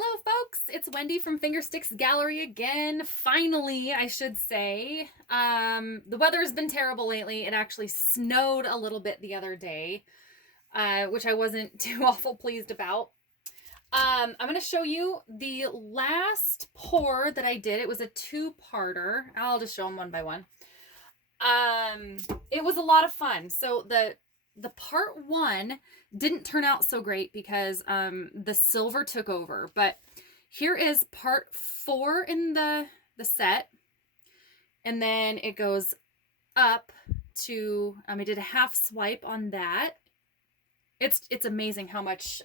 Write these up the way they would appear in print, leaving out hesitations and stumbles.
Hello folks, it's Wendy from Fingersticks Gallery again. Finally, I should say. The weather has been terrible lately. It actually snowed a little bit the other day, which I wasn't too awful pleased about. I'm going to show you the last pour that I did. It was a two-parter. I'll just show them one by one. It was a lot of fun. So the part one didn't turn out so great because the silver took over. But here is part four in the set. And then it goes up to, I did a half swipe on that. It's amazing how much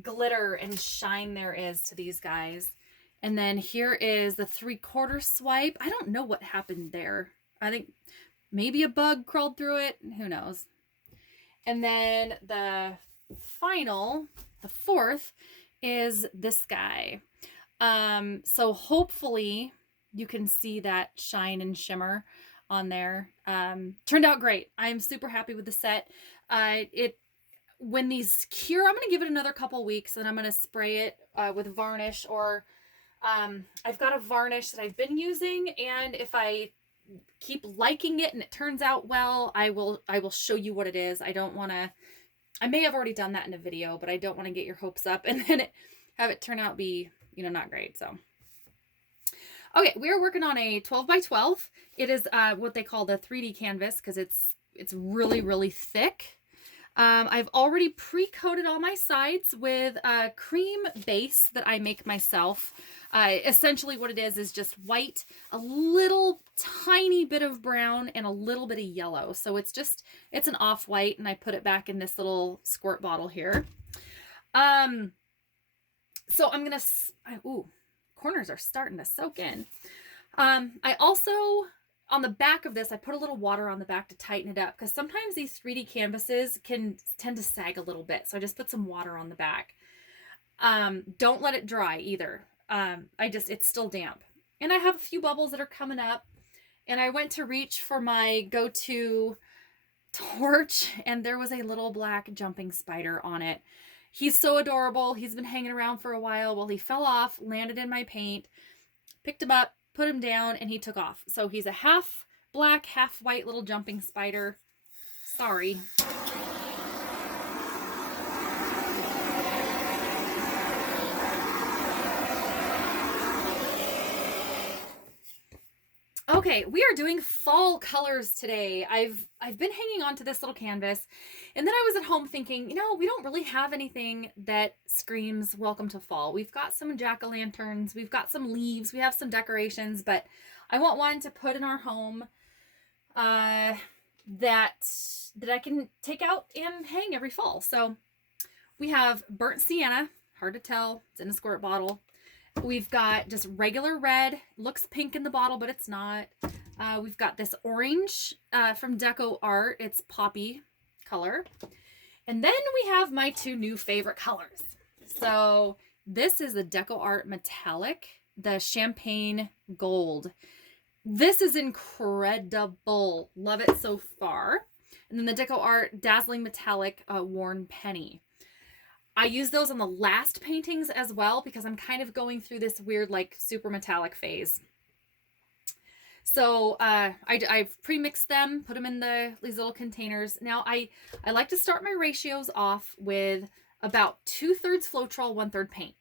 glitter and shine there is to these guys. And then here is the 3/4 swipe. I don't know what happened there. I think maybe a bug crawled through it. Who knows? And then the final, the fourth, is this guy. So hopefully you can see that shine and shimmer on there. Turned out great. I'm super happy with the set. When these cure, I'm going to give it another couple weeks and I'm going to spray it with varnish, or I've got a varnish that I've been using, and if I keep liking it and it turns out well, I will show you what it is. I don't want to, I may have already done that in a video, but I don't want to get your hopes up and then have it turn out be, not great. So, okay, we are working on a 12 by 12. It is what they call the 3D canvas because it's really, really thick. I've already pre-coated all my sides with a cream base that I make myself. Essentially what it is just white, a little tiny bit of brown, and a little bit of yellow. So it's an off-white, and I put it back in this little squirt bottle here. So I'm going to, ooh, corners are starting to soak in. I also, on the back of this, I put a little water on the back to tighten it up because sometimes these 3D canvases can tend to sag a little bit. So I just put some water on the back. Don't let it dry either. It's still damp. And I have a few bubbles that are coming up. And I went to reach for my go-to torch, and there was a little black jumping spider on it. He's so adorable. He's been hanging around for a while. Well, he fell off, landed in my paint, picked him up, put him down, and he took off. So he's a half black, half white little jumping spider. Sorry. Okay, we are doing fall colors today. I've been hanging on to this little canvas, and then I was at home thinking, we don't really have anything that screams welcome to fall. We've got some jack-o'-lanterns, we've got some leaves, we have some decorations, but I want one to put in our home that I can take out and hang every fall. So we have burnt sienna, hard to tell, it's in a squirt bottle. We've got just regular red, looks pink in the bottle, but it's not. We've got this orange from Deco Art. It's poppy color. And then we have my two new favorite colors. So this is the Deco Art Metallic, the Champagne Gold. This is incredible. Love it so far. And then the Deco Art Dazzling Metallic Worn Penny. I use those on the last paintings as well because I'm kind of going through this weird super metallic phase. So I've pre-mixed them, put them in these little containers. Now I like to start my ratios off with about 2/3 Floetrol, 1/3 paint.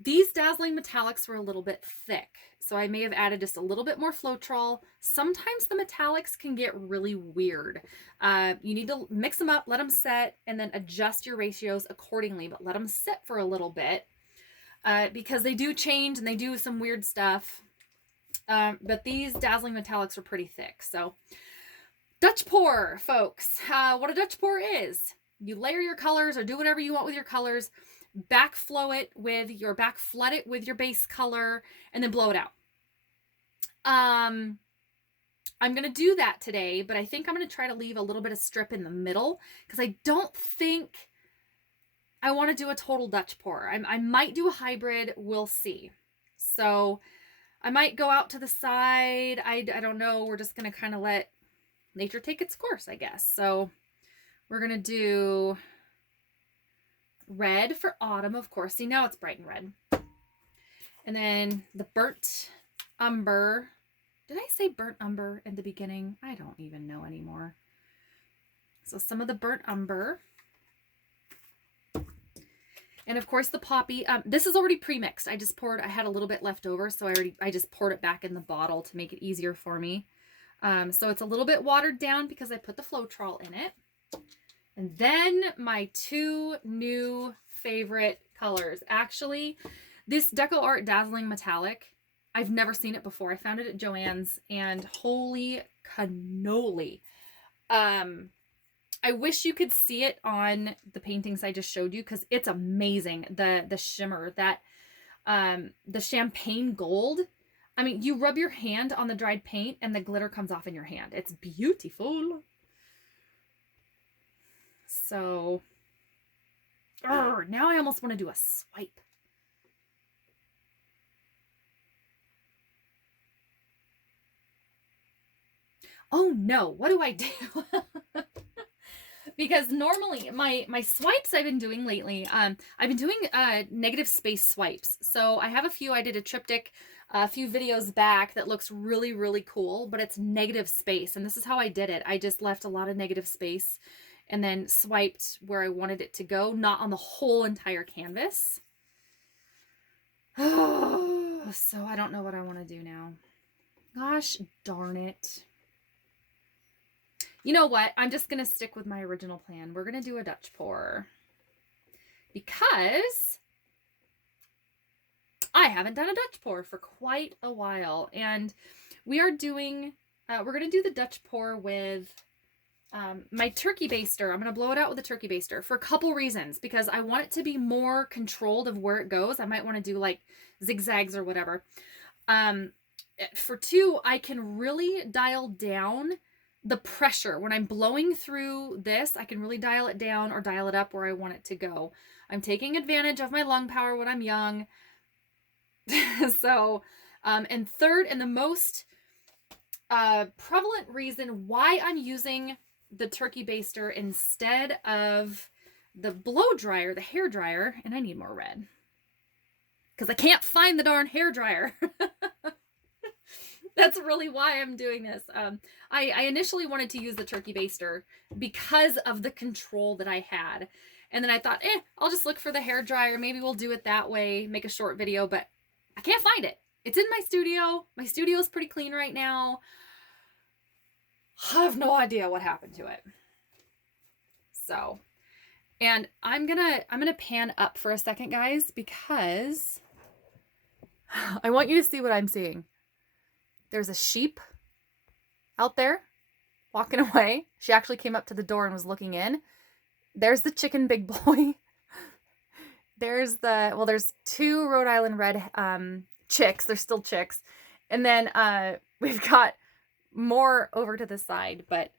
These dazzling metallics were a little bit thick, so I may have added just a little bit more Floetrol. Sometimes the metallics can get really weird. You need to mix them up, let them set, and then adjust your ratios accordingly, but let them sit for a little bit because they do change and they do some weird stuff. But these dazzling metallics are pretty thick. So Dutch pour, folks. What a Dutch pour is, you layer your colors or do whatever you want with your colors, flood it with your base color, and then blow it out. I'm going to do that today, but I think I'm going to try to leave a little bit of strip in the middle because I don't think I want to do a total Dutch pour. I might do a hybrid. We'll see. So I might go out to the side. I don't know. We're just going to kind of let nature take its course, I guess. So we're going to do red for autumn, of course. See, now it's bright and red. And then the burnt umber. Did I say burnt umber in the beginning? I don't even know anymore. So some of the burnt umber. And of course the poppy. This is already pre-mixed. I had a little bit left over, so I just poured it back in the bottle to make it easier for me. So it's a little bit watered down because I put the Floetrol in it. And then my two new favorite colors. Actually, this Deco Art Dazzling Metallic, I've never seen it before. I found it at Joann's, and holy cannoli. I wish you could see it on the paintings I just showed you, because it's amazing. The shimmer, that the champagne gold. I mean, you rub your hand on the dried paint and the glitter comes off in your hand. It's beautiful. So, now I almost want to do a swipe. Oh no, what do I do? Because normally my swipes I've been doing lately, I've been doing negative space swipes. So I have a few. I did a triptych a few videos back that looks really, really cool, but it's negative space. And this is how I did it. I just left a lot of negative space and then swiped where I wanted it to go, not on the whole entire canvas. So I don't know what I want to do now. Gosh darn it. You know what? I'm just going to stick with my original plan. We're going to do a Dutch pour because I haven't done a Dutch pour for quite a while. And we are doing, we're going to do the Dutch pour with my turkey baster. I'm going to blow it out with a turkey baster for a couple reasons, because I want it to be more controlled of where it goes. I might want to do like zigzags or whatever. For two, I can really dial down the pressure. When I'm blowing through this, I can really dial it down or dial it up where I want it to go. I'm taking advantage of my lung power when I'm young. So, and third, and the most prevalent reason why I'm using the turkey baster instead of the blow dryer, the hair dryer, and I need more red because I can't find the darn hair dryer. That's really why I'm doing this. I initially wanted to use the turkey baster because of the control that I had. And then I thought, I'll just look for the hair dryer. Maybe we'll do it that way, make a short video, but I can't find it. It's in my studio. My studio is pretty clean right now. I have no idea what happened to it. So, and I'm gonna pan up for a second, guys, because I want you to see what I'm seeing. There's a sheep out there walking away. She actually came up to the door and was looking in. There's the chicken big boy. There's two Rhode Island red chicks. They're still chicks. And then we've got more over to the side. But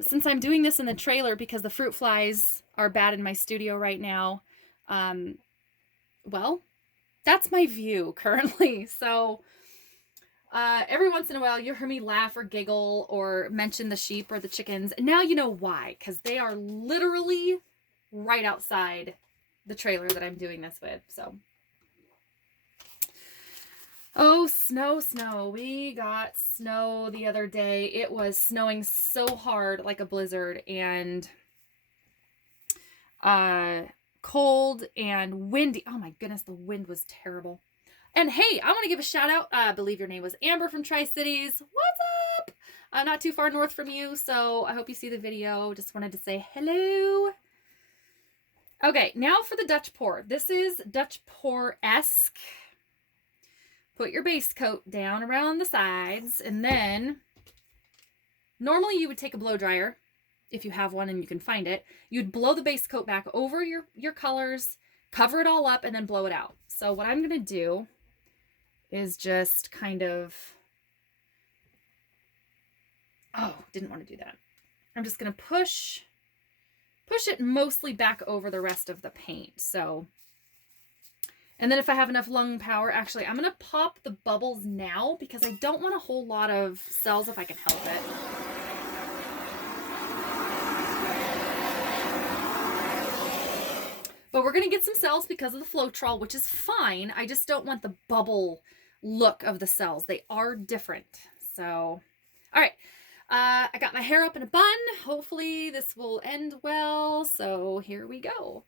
since I'm doing this in the trailer because the fruit flies are bad in my studio right now, well, that's my view currently. So every once in a while, you hear me laugh or giggle or mention the sheep or the chickens. And now you know why, because they are literally right outside the trailer that I'm doing this with. So, oh, snow, snow. We got snow the other day. It was snowing so hard, like a blizzard, and cold and windy. Oh my goodness, the wind was terrible. And hey, I want to give a shout out. I believe your name was Amber from Tri-Cities. What's up? I'm not too far north from you, so I hope you see the video. Just wanted to say hello. Okay, now for the Dutch pour. This is Dutch pour-esque. Put your base coat down around the sides, and then normally you would take a blow dryer, if you have one and you can find it. You'd blow the base coat back over your colors, cover it all up, and then blow it out. So what I'm going to do is just kind of, didn't want to do that. I'm just going to push it mostly back over the rest of the paint. So, and then if I have enough lung power, actually, I'm going to pop the bubbles now because I don't want a whole lot of cells if I can help it. But we're going to get some cells because of the Floetrol, which is fine. I just don't want the bubble look of the cells. They are different. So, all right. I got my hair up in a bun. Hopefully this will end well. So here we go.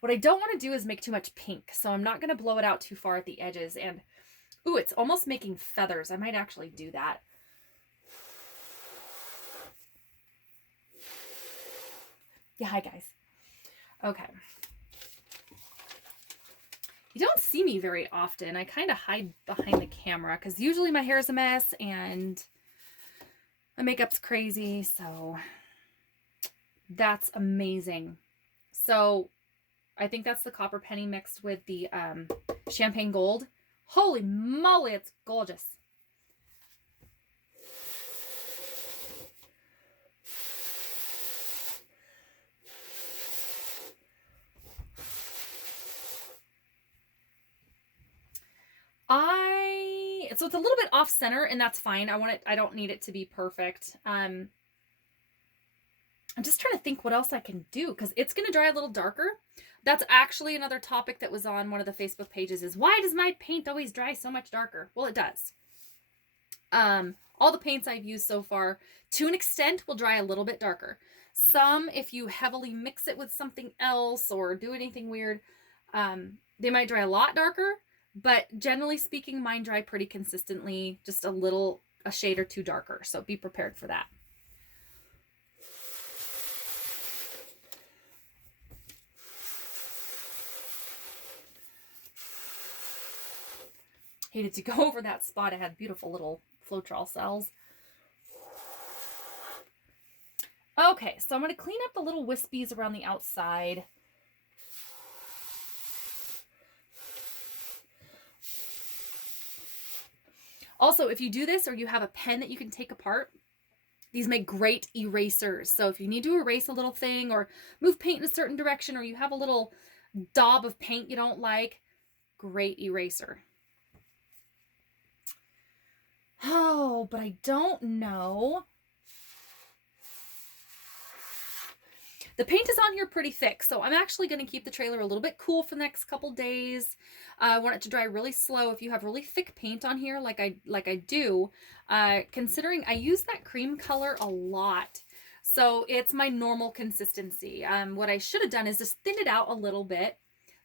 What I don't want to do is make too much pink, so I'm not going to blow it out too far at the edges. And, ooh, it's almost making feathers. I might actually do that. Yeah, hi, guys. Okay. You don't see me very often. I kind of hide behind the camera because usually my hair is a mess and my makeup's crazy, so that's amazing. So I think that's the copper penny mixed with the champagne gold. Holy moly, it's gorgeous. So it's a little bit off center, and that's fine. I don't need it to be perfect. I'm just trying to think what else I can do because it's going to dry a little darker. That's actually another topic that was on one of the Facebook pages is why does my paint always dry so much darker? Well, it does. All the paints I've used so far, to an extent, will dry a little bit darker. Some, if you heavily mix it with something else or do anything weird, they might dry a lot darker. But generally speaking, mine dry pretty consistently, just a shade or two darker. So be prepared for that. Hated to go over that spot. It had beautiful little Floetrol cells. Okay, so I'm going to clean up the little wispies around the outside. Also, if you do this or you have a pen that you can take apart, these make great erasers. So if you need to erase a little thing or move paint in a certain direction or you have a little daub of paint you don't like, great eraser. Oh, but I don't know. The paint is on here pretty thick, so I'm actually going to keep the trailer a little bit cool for the next couple days. I want it to dry really slow. If you have really thick paint on here, like I do, considering I use that cream color a lot, so it's my normal consistency. What I should have done is just thin it out a little bit,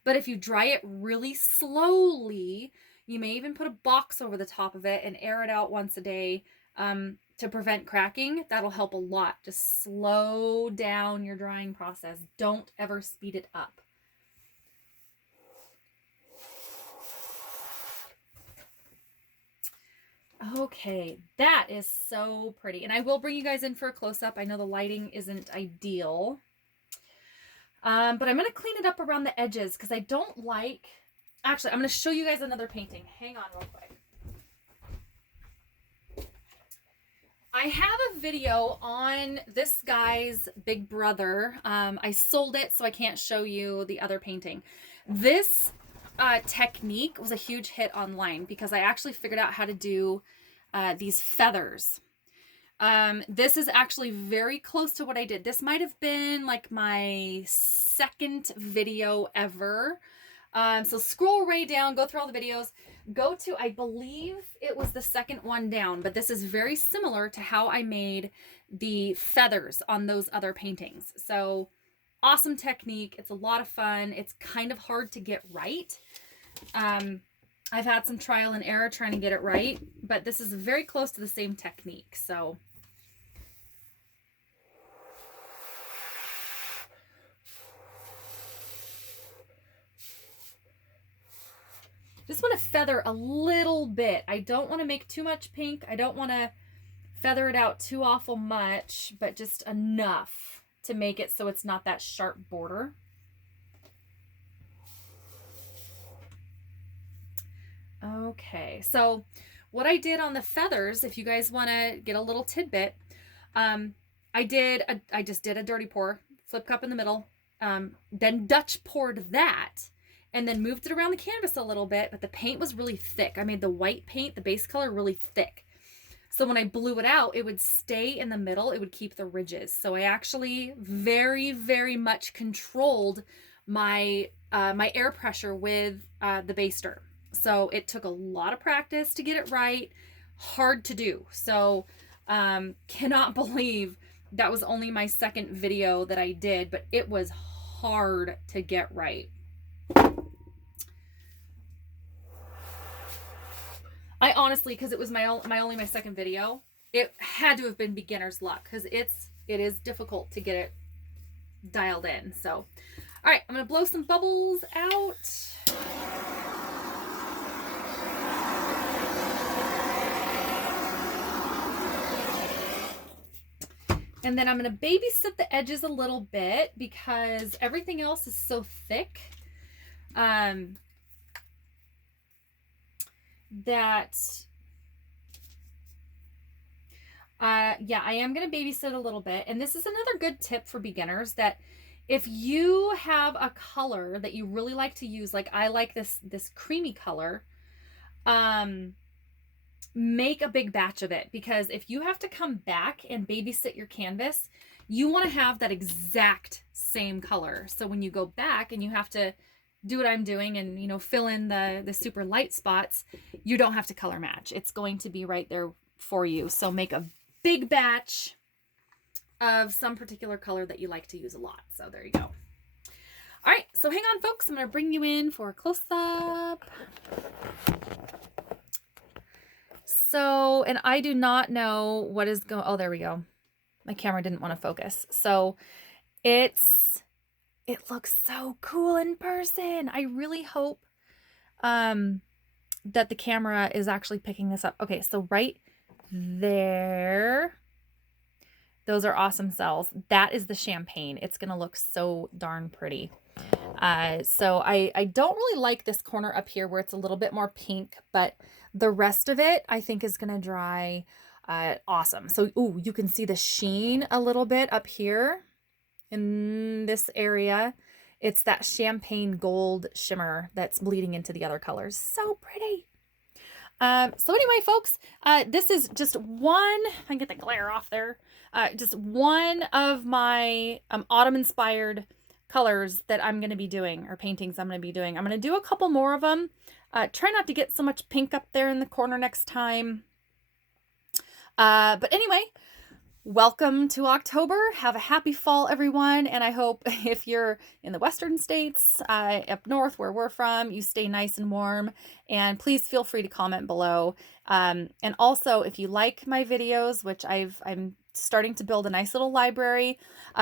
but if you dry it really slowly, you may even put a box over the top of it and air it out once a day to prevent cracking. That'll help a lot. Just slow down your drying process. Don't ever speed it up. Okay, that is so pretty. And I will bring you guys in for a close-up. I know the lighting isn't ideal. But I'm going to clean it up around the edges because I don't like... Actually, I'm going to show you guys another painting. Hang on real quick. I have a video on this guy's big brother. I sold it, so I can't show you the other painting. This technique was a huge hit online because I actually figured out how to do these feathers. This is actually very close to what I did. This might have been like my second video ever. So scroll way down, go through all the videos, go to, I believe it was the second one down, but this is very similar to how I made the feathers on those other paintings. So awesome technique. It's a lot of fun. It's kind of hard to get right. I've had some trial and error trying to get it right, but this is very close to the same technique. So just want to feather a little bit. I don't want to make too much pink. I don't want to feather it out too awful much, but just enough to make it so it's not that sharp border. Okay, so what I did on the feathers, if you guys want to get a little tidbit, I just did a dirty pour flip cup in the middle, then Dutch poured that, and then moved it around the canvas a little bit, but the paint was really thick. I made the white paint, the base color, really thick. So when I blew it out, it would stay in the middle. It would keep the ridges. So I actually very, very much controlled my my air pressure with the baster. So it took a lot of practice to get it right. Hard to do. So cannot believe that was only my second video that I did, but it was hard to get right. I honestly, because it was my second video, it had to have been beginner's luck, because it is difficult to get it dialed in. So, all right, I'm gonna blow some bubbles out. And then I'm going to babysit the edges a little bit because everything else is so thick that, yeah, I am going to babysit a little bit. And this is another good tip for beginners, that if you have a color that you really like to use, like I like this creamy color, make a big batch of it, because if you have to come back and babysit your canvas, you want to have that exact same color. So when you go back and you have to do what I'm doing and, you know, fill in the super light spots, you don't have to color match. It's going to be right there for you. So make a big batch of some particular color that you like to use a lot. So there you go. All right, so hang on, folks. I'm going to bring you in for a close-up. So, and I do not know what is going, oh, there we go. My camera didn't want to focus. So it looks so cool in person. I really hope that the camera is actually picking this up. Okay, so right there, those are awesome cells. That is the champagne. It's going to look so darn pretty. So I don't really like this corner up here where it's a little bit more pink, but the rest of it I think is going to dry awesome. So, ooh, you can see the sheen a little bit up here in this area. It's that champagne gold shimmer that's bleeding into the other colors. So pretty. So anyway, folks, this is just one, I can get the glare off there. Just one of my autumn inspired colors that I'm going to be doing, or paintings I'm going to be doing. I'm going to do a couple more of them. Try not to get so much pink up there in the corner next time. But anyway, welcome to October. Have a happy fall, everyone. And I hope if you're in the western states, up north where we're from, you stay nice and warm. And please feel free to comment below. And also, if you like my videos, which I'm starting to build a nice little library,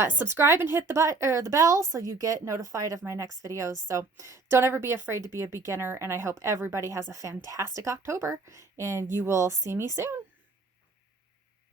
subscribe and hit the bell so you get notified of my next videos. So don't ever be afraid to be a beginner. And I hope everybody has a fantastic October, and you will see me soon.